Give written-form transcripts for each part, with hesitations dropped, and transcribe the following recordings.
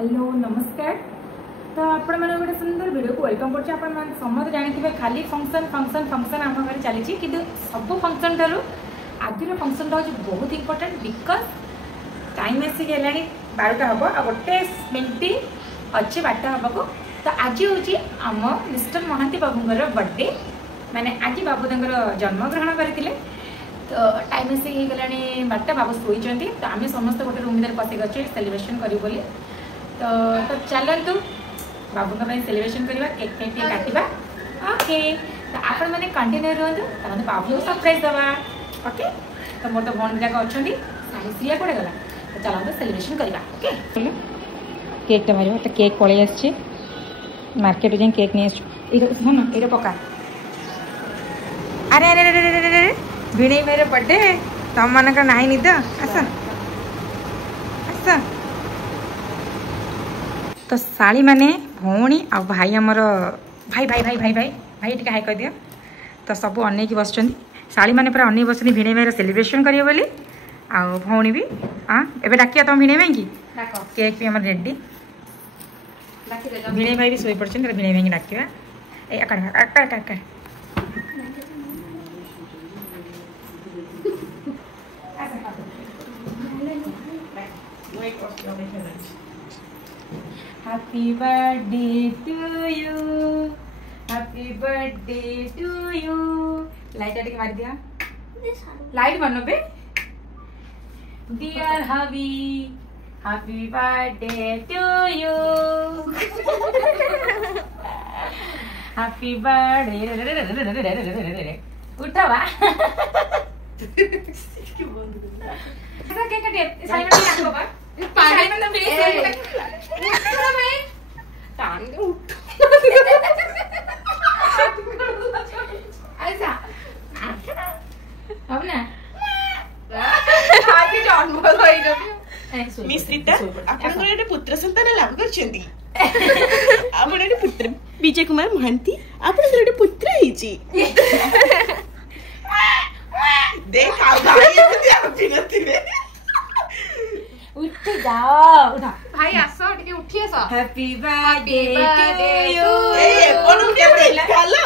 Hello नमस्कार। तो आपण मैंने गोटे सुंदर वीडियो को वेलकम कर समस्त जानी खाली फंक्शन फंक्शन फंक्शन आम घर चली कि सब फंक्शन ठार आज फंक्शन हूँ बहुत इंपोर्टेंट बिकज टाइम आसिक है 12टा हम आ गोटे मिनिट अच्छे 12टा हम को। तो आज हूँ आम मिस्टर महांती बाबूंर बर्थडे माने आज बाबू जन्म ग्रहण करते। तो टाइम आसिक हो गला 12टा बाबू शोचती। तो आम समस्त गोटे रूम भर पशिक अच्छे सेलिब्रेशन करूँ बोली। तो चलतु बाबू सेलिब्रेशन करवा केक फेक काटा ओके। तो आपण मैंने कंटिन्यू रुहतु तो बाबू को सरप्राइज दवा ओके। तो मोर तो भौणी जाक अच्छा साड़ी सिया कड़े गला। तो चलते सेलिब्रेशन करवा ओके। केकटा मार तो केक पलि आस मार्केट जाए केक नहीं आसुन ये पका अरे अरे अरे अरे अरे भिणई मेरे बर्थडे तुम मान ना निद आस आस। तो शाली माने भौणी आ भाई आमर भाई भाई भाई भाई भाई भाई टी हाई कर दिया। तो सब अनेक बस शाली मैंने पूरा अनेक बस भिणई भाई सेलिब्रेशन करिए बोली आ भौणी भी हाँ एवं डाकिया तुम भिणई भाई की केक भी आम रेडी भिणई भाई भी शोई पड़े भिणई भाई डाकिया Happy birthday to you, happy birthday to you। Light आटे के मार दिया light मारनो bay. Dear hubby, happy birthday to you, happy birthday उठा वा ऐसा क्या कटे साइड में रखो बा पानी में ना उठो भाई टांग दे उठो ऐसा अब ना आज जन्म होइनो मिस रीता आपण एटे पुत्र संतान लाभ करछंती आपण एटे पुत्र विजय कुमार महांती आपण एटे पुत्र हिची देख आ भाई एते आपी नथिबे उठ जाओ उठा भाई आसो टिके उठी आसो। हैप्पी बर्थडे टू यू ए कोन उठे hello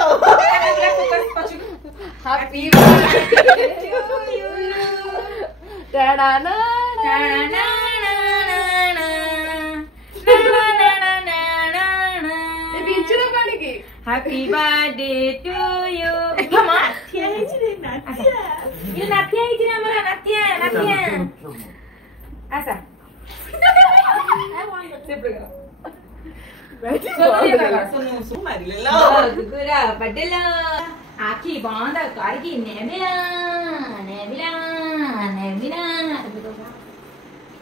happy birthday to you टाडा ना ना ए बिचुरा पानी के हैप्पी बर्थडे टू यू मामा थिया हिची रे नाथिया ये नाथिया हिची ना हमरा नाथिया नाथिया ऐसा सुन मारी ले लो गुरा बडला आखी बांध करगी नेबिला नेबिला नेबिला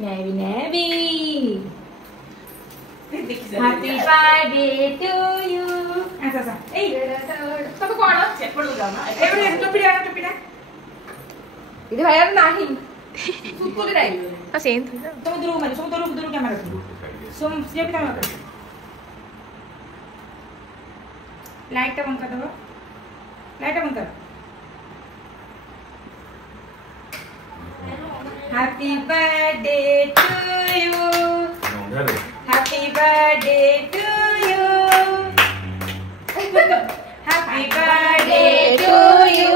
नेबी नेबी हैप्पी बर्थडे टू यू ऐसा ऐसा ए सब कोण चेपड़ लगा ना एवढे टोपीडा इधर भाई अब नाही सुकुल राई असेन समुद्र कैमरा सोम से भी कैमरा लाइट बंद कर दो लाइट बंद कर। Happy birthday to you happy birthday to you happy birthday to you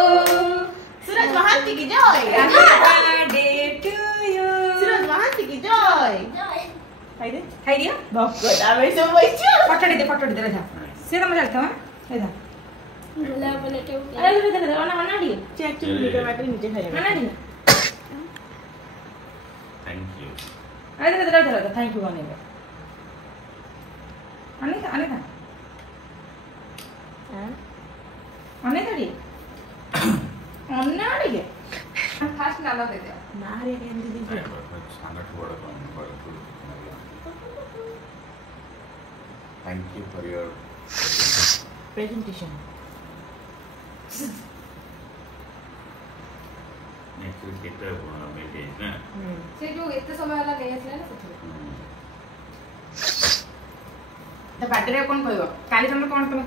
Suraj Mahanti की जय birthday to you Suraj Mahanti की जय खाई दिया बहुत आवे सब वैसे फोटो दे रहा से तो मजा आता है इधर बोला बोले के अरे दे ना दी चेक चेक वीडियो बैटरी नीचे खाएगा ना दी थैंक यू अरे थैंक यू आने था आने दी अन्ना दी फास्ट नाला दे दे ना रे केंदी दी thank you for your presentation next केटर मेटेज ना से जो इतने समय वाला नहीं आसले ना सच तो बर्थडे कौन कहबो काली तुम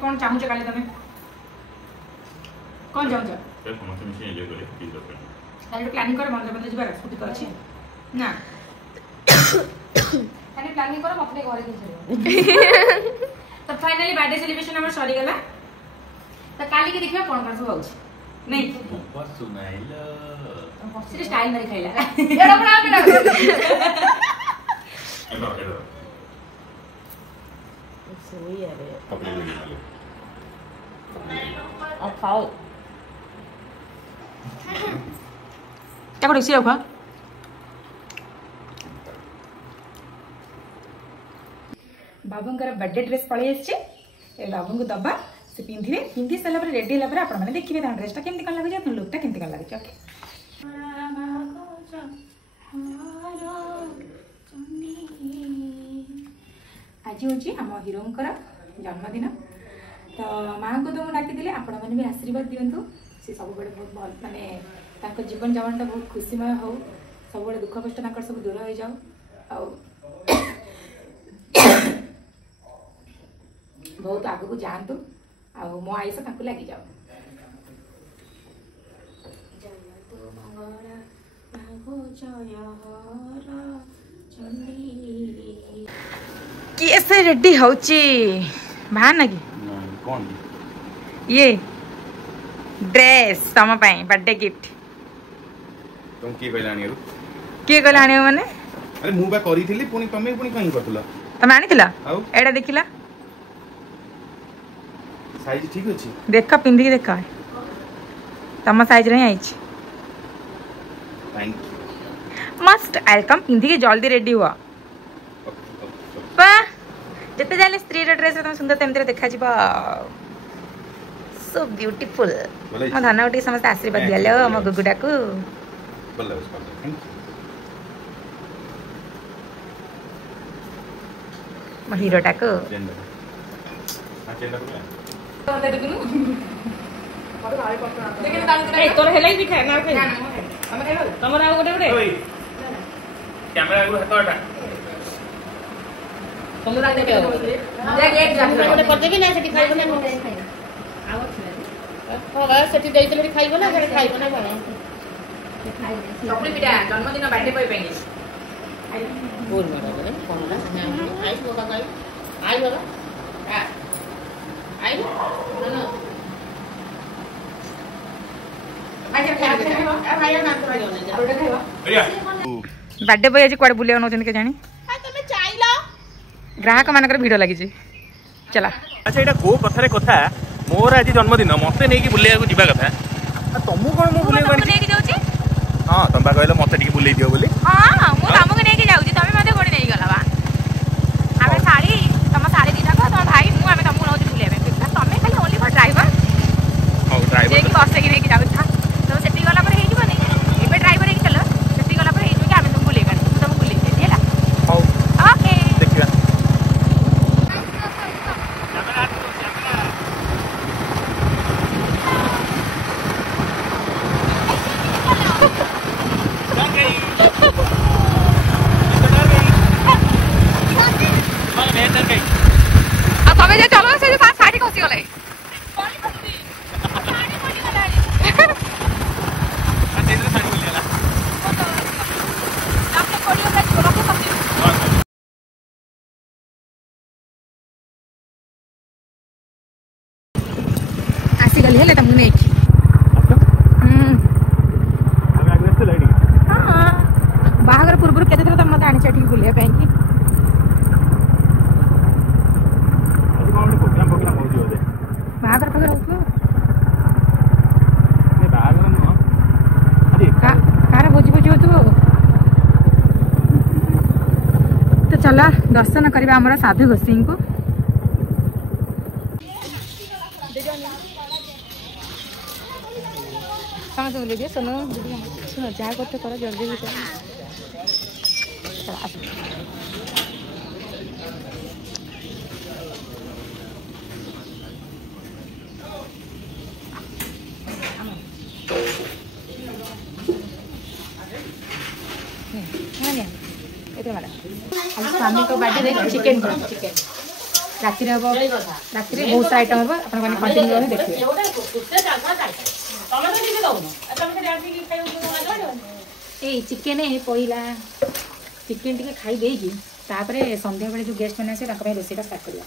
कौन चाहू काली तुम कौन चाहू तो समस्त मिशन एंजॉय करे प्लीज ओके काली प्लानिंग कर बंद बंद जबार स्कूटी तो अछि ना बर्थडे प्लानिंग करो अपने घरे के चलो तो फाइनली बर्थडे सेलिब्रेशन हमर सरी गला तो काली के देखिबा कोन कोन सब होछ नहीं ऊपर सुनाइलो सिर्फ स्टाइल मारी खाइला एड़ा बड़ा मेरा एलो सोई अरे कपड़े ले लो अब खाओ क्या करो इसी रखा बाबूंकर बर्थडे ड्रेस पळै आछे ए बाबू को दबा से पिंधिबे पिंधि साला पर रेडी होला पर आपण माने देखिबे ता ड्रेसटा केमति कोन लागै छै लुकटा केमति कोन लागै छै ओके आज होची हम हिरोंकर जन्मदिन तो माँ को तो मुझे डाकी आपण मैंने भी आशीर्वाद दिंतु सी सब बड़े बहुत भल माने तांको जीवन जवानटा बहुत खुशीमय हो सब बड़े दुख कष्ट तांकर सब दूर हो जाओ आ बहुत आगे को जातु आ मो आयुष तांको लगी जाओ कैसे रेडी होची बाहर ना की कौन ये ड्रेस तम पाई बर्थडे गिफ्ट तुम की कहलानी है के कहला आने माने अरे मु बा करी थिली पुनी तमे पुनी कहीं करतला तमे आनिथिला आउ एडा देखिला साइज ठीक अछि देखा पिंदी के देखा तम साइज रे आइछ थैंक मस्ट वेलकम पिंदी के जल्दी रेडी हुआ पा जते जाले स्त्री रे ड्रेस तुम सुंदर तेमते देखा जिबा सो ब्यूटीफुल म धनवटी समस्त आशीर्वाद दियालो म गुगुडा को बल्ला उसका थैंक म हीरोटा को जेंडर हां जेंडर को तोर हेलाई भी खाए ना खाए तमरा गोटे गोटे कैमरा को हाथ हटा तमरा देखे देख एक गोटे कर देबी ना सेठी खाइबो ना होगा सेठी देई देले खाइबो ना घरे खाइबो ना घरे चपड़ी पिटा जन्मदिन बर्थडे पे पेंगे बोल मारा रे कोन ना आई बोका गई आई बोला आई ना ना आजे खाइबा खाइबा ना तो खाइबो ना और खाइबा भैया बर्थडे बॉय आज कुआडे बुलिया नौचन के जानी हां तमे चाइलो ग्राहक मानकर भिड़ लगी चला अच्छा एटा को कथारे कथा मोर आज जन्मदिन मते नै कि बुलिया को जिबा कथा तमु कोन मो बुलिया तुमको नेकी जाउची हां तम बा कहले मते टिके बुलेई दियो बोली हां मु तुमको नेकी जाउची तमे मते कोडी नै गला बा आमे साड़ी तम साड़ी दिना को तम भाई मु आमे तुमको नौची बुलिया में तमे खाली ओनली फॉर ड्राइवर हां ड्राइवर जे की बस के नेकी जाउची था तो सेठी गला पर हेई बनी एबे ड्राइवर हेई चलो सेठी गला पर हेई कि आमे तुमको बुलेई गनी तुमको बुलेई दे दिला हां ओके देखिया आ तमे जे चलो से साड़ी खसी गले आसी गली हेले तुमने एक बाहागर पूर्व केते थर तुम मत आनी चठी बुलिया ପାଇଁ कि बाहागर पगर होतो कार बोझी बोझी होतो तो चला दर्शन करबा हमरा साधु गोसिंग को कहाँ तो ले सुनो सुनो जा करते करो जल्दी भी करो स्वामी को बर्थडे चिकेन चिकेन राति हम राति बहुत सारा आइटम हम आप कंटिन्यू देखिए ए चिकेन पहला चिकेन टी खाई देगी तापरे संध्या बेले जो गेस्ट मैंने आसे रोषेटा स्टार्ट करिया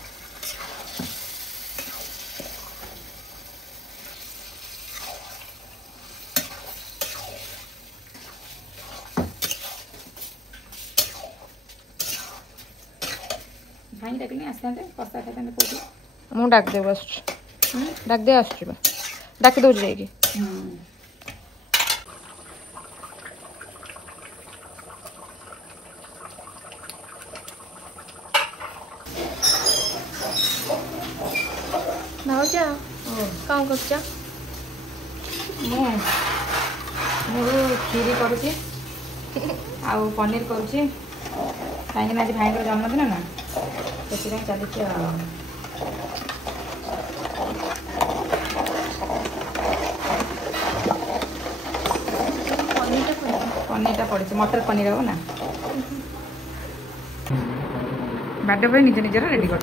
भाई डाकनी आसते कसा खाते कोठी मु डाक दे बस डाक दे आसुबा डाक दो जाएगी भाउज कौन कर खीरी करुँची आउ पनीर करुँची कहीं आज भाई जन्मदिन ना से चलती पनीरटा पड़ी मटर पनीर हम ना बर्थडे पर निज निजर रेडी कर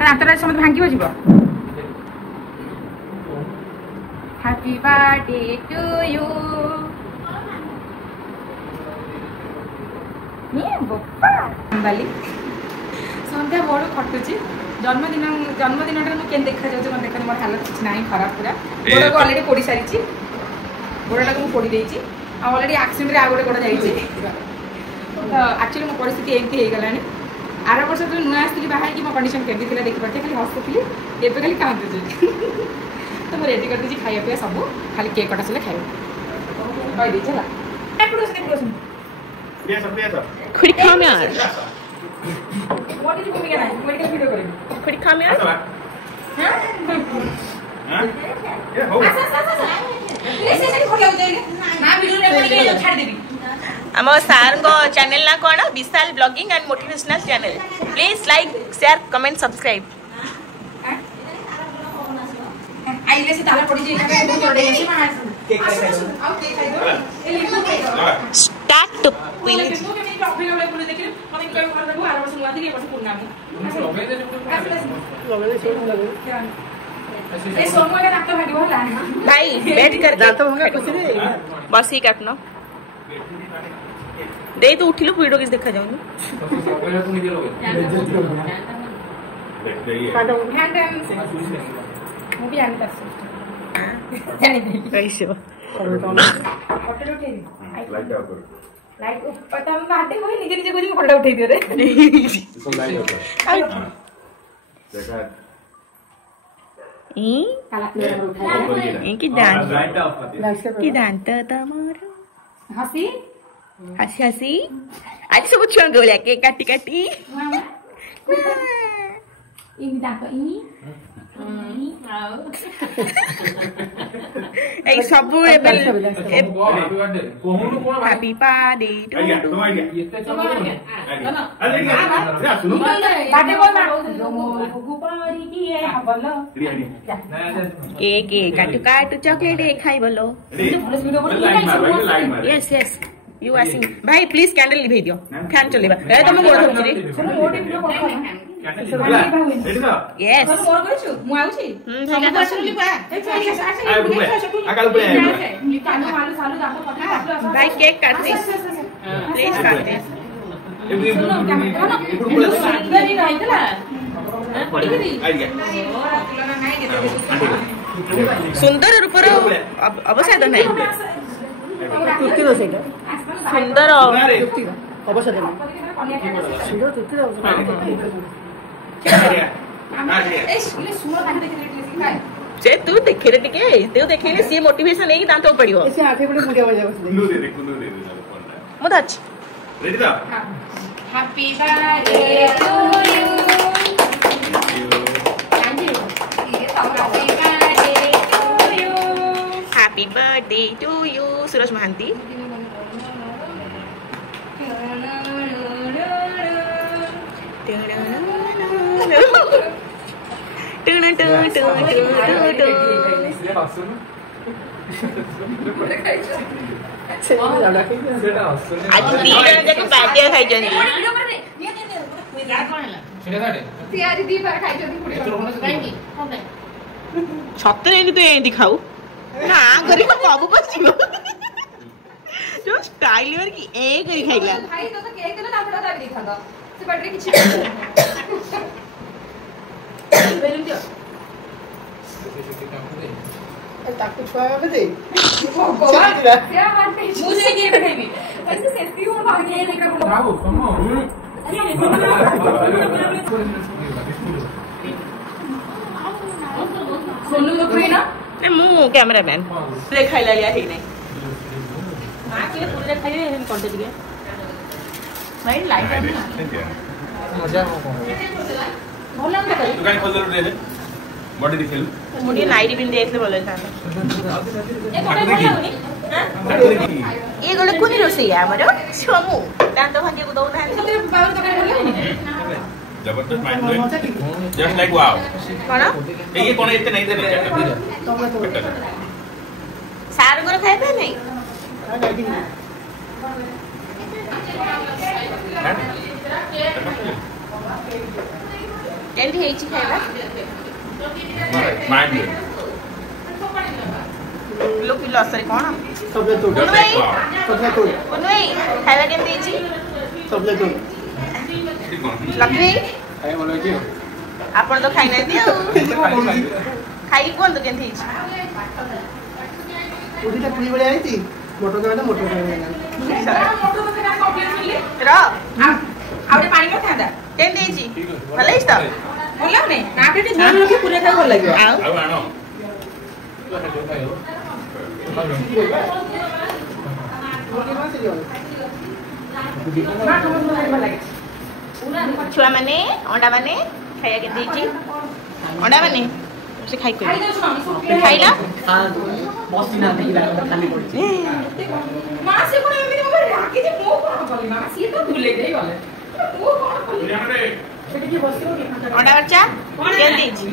हाथटा समस्त भांगी बज हैप्पी बर्थडे टू यू बाली सन्ध्या बड़ खटुची जन्मदिन मुझे देखा जाऊँ मैं देखा मोर हालत कुछ ना खराब पूरा गोड़ को अलरेडी पोड़ी सारी गोड़टा को पोड़ी देती अलरेडी आक्सीडेंट आउ गोटे गोड़ जाइए तो एक्चुअली मो परिस्थिति एमती हो गलानी आर वर्ष जो नुआ आसती बाहर मो कंडीशन केमती थी देखी पार्थे खाली हसुली एवं खाली कांदुची तो मुझे रेडी कर दी खाया पीया सब खाली केक कटा सर खाए कहीदेची खुड़ी खाम यार खुड़ी खाम यार आम सार चैनल ना कौन Vishal blogging and motivational channel please like share comment subscribe आइले से ताला पड़ी स्टार्ट टू प्लीज भाई बैठ कर बस ही काटना दे तो उठिलो वीडियो किस देखा जाऊंगी ମୁଁ ବି ଜାଣିପାରୁଛି ନିଜେ ନିଜେ କହୁଛି ଫଟୋ ଉଠେଇ ଦିଅ ରେ କି ଦାନ୍ତ ତମର ହସି हसी हसी आज सब छुआ गोलिया के काटी काटी सब हैप्पी बर्थडे केक काटू काटू चॉकलेट खाई बोलो यस यस यू आसिंग भाई प्लीज कैंडल लिभे दियो फैन चलेबा ए तुम गोड़ धरछ रे यस मोर करछु मु आउछि भाई का चली बा भाई केक काट दे प्लीज काट दे सुंदर रूपर अवसाद नहीं सुंदर से तू देखे रे टिके तू देखेले सी मोटिवेशन है कि दांत पड़ियो ऐसे आंखें बड़े मुंडिया बजा कुंडू दे मत अच्छ रेडी दा happy birthday to you happy birthday to you Suraj Mahanti आज दीटा जाके बाटिया खाई जनी तियारी दी बार खाई जनी पुडी सत्तर एंदी तो एंदी खाऊ ना करी बाबू बसियो जो स्टाइल और की एक ही खाइला भाई तो केक देला ना बड़ा दाबी दिखा से बैटरी किछि ବେଲୁନ ଦିଅ ତାକୁ ଛୁଆ ଭାବେ ଦେ भगवान क्या बात है ମୁଁ ସେ କେକ୍ ଖାଇବି ऐसे सेफ्टी हो भागी है लेकर bravo come on सोनू लोग खाई ना ए मु कैमरामैन ले खाइला लिया ठीक नहीं मां के पूरे खाइए हम करते दिए भाई लाइट है ना ମଜା ହବ ଭଲ ଲାଗେ दुकान खोल दे रे बॉडी दिखेलु मुझे नाइट पिन देखले बोले था ଏ କୋଟେ ଭଲ ଲାଗୁନି ये गोटे कुनी रोसैया हमर छमु दांत भांजे को दउना ତତେ ବାବୁ ତରକାରୀ ଭଲ ଲାଗୁନି जबरदस्त mind blowing just like wow कोन ये कोन इतने नहीं दे सारू को खाइबे नहीं केंदी हेची खाइबा माइंड ब्लोइंग लोग लसरे कोन सबले तोड़ जस्ट लाइक वाओ सबले तोड़ कुनई खाइबा केंदी हेची सबले तोड़ लक्ष्मी ଖାଇ ଭଲ ଅଛି आपण तो खाइ नै दियो खाइ कोन तो केंदी हेची ପୁରୀଟା ପୁରୀ ଭଳିଆ ହେଇଛି ମୋଟର ଗାଁଟା ମୋଟର ଗାଁ र ଆଉଟେ ପାଣି ପକାନ୍ତା केंदी हेची भले हिस त ଭଲ ଲାଗୁନି ନା ଟିକେ ଝୋଳ ଲଗେଇ ପୁରା ଖାଇ ଭଲ ଲାଗିବ आउ ଆଉ ଆଣो ମା ତମକୁ ଭଲ ଲାଗେ छुआ माने अंडा माने खाइया केंदी हेची अंडा माने से खाइ ଖାଇ कोइ ଦଉଛୁ ମାମି ସବୁ ଖାଇଲା ବସିନା ଦେଖିଲା ଖାଲି ପଡିଛି ମା ସେ କଣ ଏମିତି ମୋ ରାଗି ଯେ ମୁଁ କଣ କଲି ମା ସିଏ ତ ଭୁଲେଇ ଦେଇ ଗଲେ ମୁଁ କଣ କଲି रे ସେଠି କି ବସିବ କି अंडा बच्चा केंदी हेची